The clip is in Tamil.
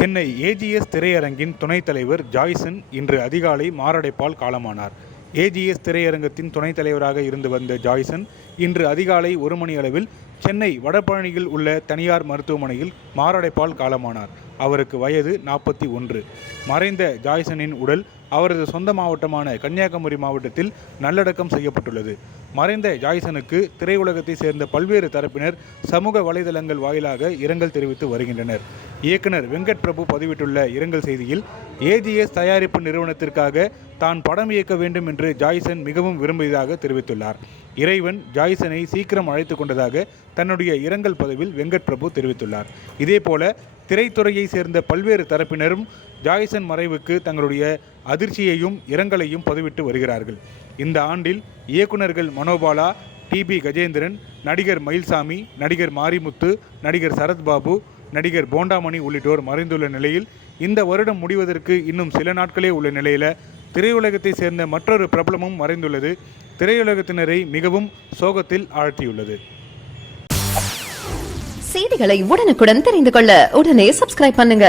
சென்னை ஏஜிஎஸ் திரையரங்கின் துணைத் தலைவர் ஜாய்சன் இன்று அதிகாலை மாரடைப்பால் காலமானார். ஏஜிஎஸ் திரையரங்கத்தின் துணைத் தலைவராக இருந்து வந்த ஜாய்சன் இன்று அதிகாலை 1 மணி அளவில் சென்னை வடபழனியில் உள்ள தனியார் மருத்துவமனையில் மாரடைப்பால் காலமானார். அவருக்கு வயது 41. மறைந்த ஜாய்சனின் உடல் அவரது சொந்த மாவட்டமான கன்னியாகுமரி மாவட்டத்தில் நல்லடக்கம் செய்யப்பட்டுள்ளது. மறைந்த ஜாய்சனுக்கு திரையுலகத்தை சேர்ந்த பல்வேறு தரப்பினர் சமூக வலைதளங்கள் வாயிலாக இரங்கல் தெரிவித்து வருகின்றனர். இயக்குனர் வெங்கட் பிரபு பதிவிட்டுள்ள இரங்கல் செய்தியில், ஏஜிஎஸ் தயாரிப்பு நிறுவனத்திற்காக தான் படம் இயக்க வேண்டும் என்று ஜாய்சன் மிகவும் விரும்பியதாக தெரிவித்துள்ளார். இறைவன் ஜாய்சனை சீக்கிரம் அழைத்து கொண்டதாக தன்னுடைய இரங்கல் பதிவில் வெங்கட் பிரபு தெரிவித்துள்ளார். இதேபோல திரைத்துறையை சேர்ந்த பல்வேறு தரப்பினரும் ஜாய்சன் மறைவுக்கு தங்களுடைய அதிர்ச்சியையும் இரங்கலையும் பதிவிட்டு வருகிறார்கள். இந்த ஆண்டில் இயக்குநர்கள் மனோபாலா, டிபி கஜேந்திரன், நடிகர் மயில்சாமி, நடிகர் மாரிமுத்து, நடிகர் சரத்பாபு, நடிகர் போண்டாமணி உள்ளிட்டோர் மறைந்துள்ள நிலையில் இந்த வருடம் முடிவதற்கு இன்னும் சில நாட்களே உள்ள நிலையில் திரையுலகத்தை சேர்ந்த மற்றொரு பிரபலமும் மறைந்துள்ளது திரையுலகத்தினரை மிகவும் சோகத்தில் ஆழ்த்தியுள்ளது. செய்திகளை உடனுக்குடன் தெரிந்து கொள்ள உடனே சப்ஸ்கிரைப் பண்ணுங்க.